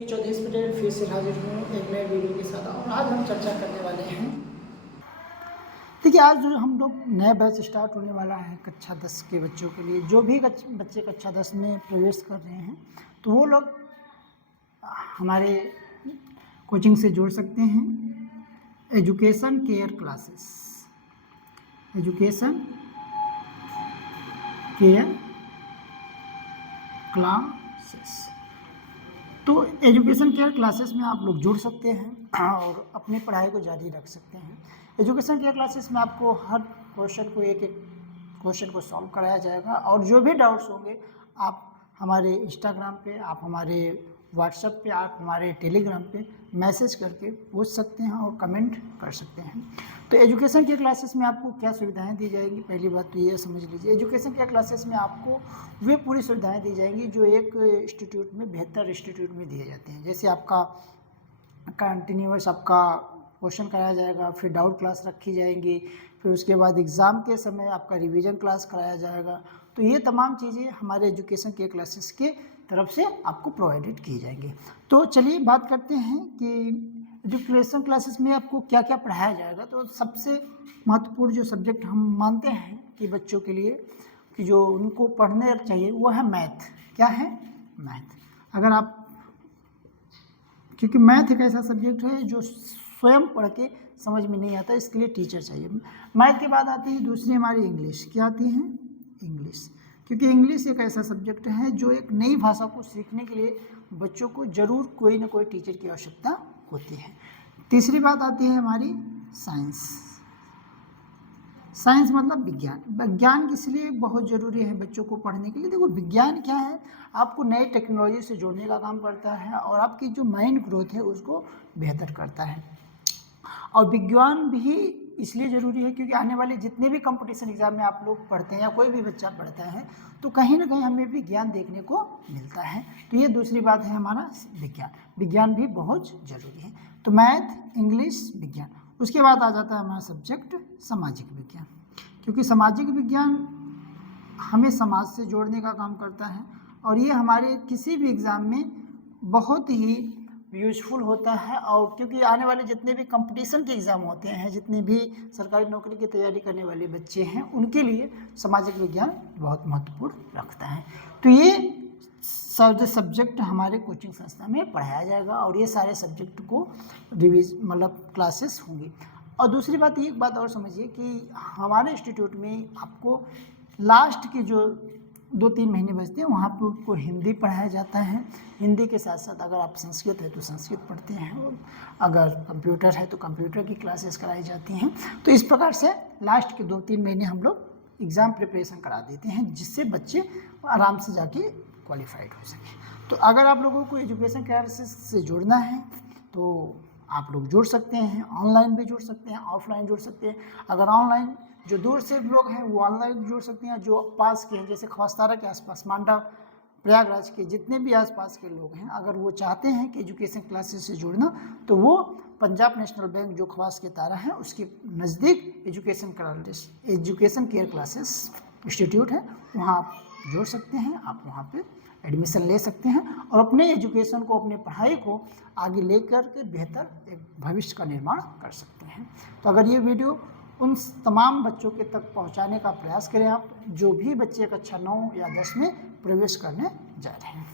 चौधरी पटेल फिर से हाजिर हूँ एक नए वीडियो के साथ। और आज हम चर्चा करने वाले हैं, देखिए आज जो हम लोग नया बैच स्टार्ट होने वाला है कक्षा 10 के बच्चों के लिए। जो भी बच्चे कक्षा 10 में प्रवेश कर रहे हैं तो वो लोग हमारे कोचिंग से जुड़ सकते हैं। Education care classes, education care classes. तो एजुकेशन केयर क्लासेस में आप लोग जुड़ सकते हैं और अपनी पढ़ाई को जारी रख सकते हैं। एजुकेशन केयर क्लासेस में आपको हर क्वेश्चन को एक क्वेश्चन को सॉल्व कराया जाएगा और जो भी डाउट्स होंगे आप हमारे इंस्टाग्राम पे, आप हमारे व्हाट्सएप पे, आप हमारे टेलीग्राम पे मैसेज करके पूछ सकते हैं और कमेंट कर सकते हैं। तो एजुकेशन केयर क्लासेस में आपको क्या सुविधाएं दी जाएंगी, पहली बात तो ये समझ लीजिए। एजुकेशन केयर क्लासेस में आपको वे पूरी सुविधाएं दी जाएंगी जो एक इंस्टीट्यूट में, बेहतर इंस्टीट्यूट में दिए जाते हैं। जैसे आपका कंटिन्यूअस आपका क्वेश्चन कराया जाएगा, फिर डाउट क्लास रखी जाएंगी, फिर उसके बाद एग्ज़ाम के समय आपका रिवीजन क्लास कराया जाएगा। तो ये तमाम चीज़ें हमारे एजुकेशन केयर क्लासेस के तरफ से आपको प्रोवाइडेड की जाएंगी। तो चलिए बात करते हैं कि एजुकेशन क्लासेस में आपको क्या क्या पढ़ाया जाएगा। तो सबसे महत्वपूर्ण जो सब्जेक्ट हम मानते हैं कि बच्चों के लिए कि जो उनको पढ़ने चाहिए वो है मैथ। क्या है? मैथ। अगर आप, क्योंकि मैथ एक ऐसा सब्जेक्ट है जो स्वयं पढ़ के समझ में नहीं आता, इसके लिए टीचर चाहिए। मैथ के बाद आती है दूसरी हमारी इंग्लिश। क्या आती है? इंग्लिश। क्योंकि इंग्लिश एक ऐसा सब्जेक्ट है जो एक नई भाषा को सीखने के लिए बच्चों को ज़रूर कोई ना कोई टीचर की आवश्यकता होती है। तीसरी बात आती है हमारी साइंस। साइंस मतलब विज्ञान। विज्ञान इसलिए बहुत ज़रूरी है बच्चों को पढ़ने के लिए। देखो विज्ञान क्या है, आपको नई टेक्नोलॉजी से जोड़ने का काम करता है और आपकी जो माइंड ग्रोथ है उसको बेहतर करता है। और विज्ञान भी इसलिए ज़रूरी है क्योंकि आने वाले जितने भी कंपटीशन एग्जाम में आप लोग पढ़ते हैं या कोई भी बच्चा पढ़ता है तो कहीं ना कहीं हमें विज्ञान देखने को मिलता है। तो ये दूसरी बात है हमारा विज्ञान। विज्ञान भी बहुत ज़रूरी है। तो मैथ, इंग्लिश, विज्ञान। उसके बाद आ जाता है हमारा सब्जेक्ट सामाजिक विज्ञान। क्योंकि सामाजिक विज्ञान हमें समाज से जोड़ने का काम करता है और ये हमारे किसी भी एग्ज़ाम में बहुत ही यूजफुल होता है। और क्योंकि आने वाले जितने भी कंपटीशन के एग्ज़ाम होते हैं, जितने भी सरकारी नौकरी की तैयारी करने वाले बच्चे हैं, उनके लिए सामाजिक विज्ञान बहुत महत्वपूर्ण रखता है। तो ये सब्जेक्ट हमारे कोचिंग संस्था में पढ़ाया जाएगा और ये सारे सब्जेक्ट को मतलब क्लासेस होंगी। और दूसरी बात, एक बात और समझिए कि हमारे इंस्टीट्यूट में आपको लास्ट के जो 2-3 महीने बचते हैं वहाँ पर आपको हिंदी पढ़ाया जाता है। हिंदी के साथ साथ अगर आप संस्कृत है तो संस्कृत पढ़ते हैं, अगर कंप्यूटर है तो कंप्यूटर की क्लासेस कराई जाती हैं। तो इस प्रकार से लास्ट के 2-3 महीने हम लोग एग्ज़ाम प्रिपरेशन करा देते हैं जिससे बच्चे आराम से जाके क्वालिफाइड हो सकें। तो अगर आप लोगों को एजुकेशन क्लासेस से जुड़ना है तो आप लोग जुड़ सकते हैं। ऑनलाइन भी जुड़ सकते हैं, ऑफलाइन जुड़ सकते हैं। अगर ऑनलाइन जो दूर से लोग हैं वो ऑनलाइन जुड़ सकते हैं, जो पास के हैं जैसे खवास्तारा के आसपास, मांडा, प्रयागराज के जितने भी आसपास के लोग हैं, अगर वो चाहते हैं कि एजुकेशन क्लासेस से जुड़ना तो वो पंजाब नेशनल बैंक जो खवास के तारा है उसके नज़दीक एजुकेशन केयर क्लासेस इंस्टीट्यूट है, वहाँ आप जुड़ सकते हैं। आप वहाँ पे एडमिशन ले सकते हैं और अपने एजुकेशन को, अपने पढ़ाई को आगे लेकर के बेहतर एक भविष्य का निर्माण कर सकते हैं। तो अगर ये वीडियो उन तमाम बच्चों के तक पहुंचाने का प्रयास करें आप, जो भी बच्चे कक्षा 9 या 10 में प्रवेश करने जा रहे हैं।